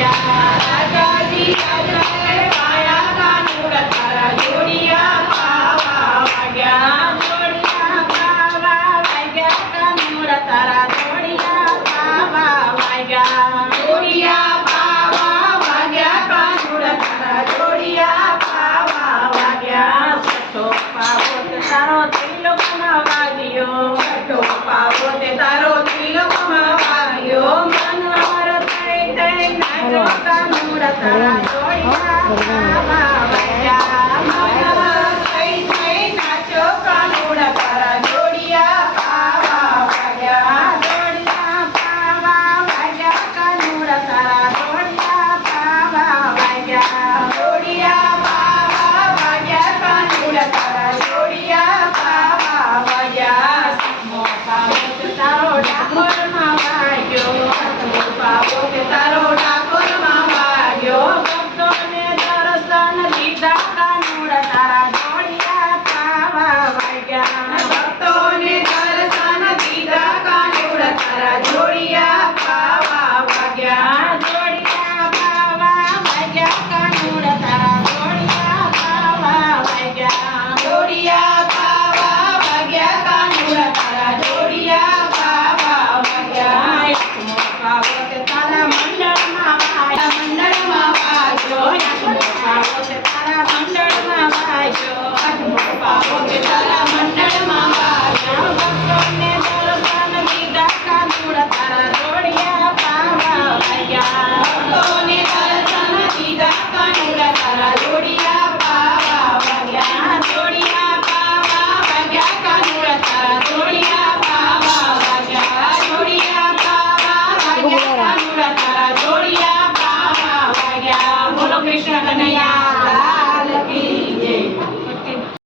Yeah. Wala. Wala. Oh, wala.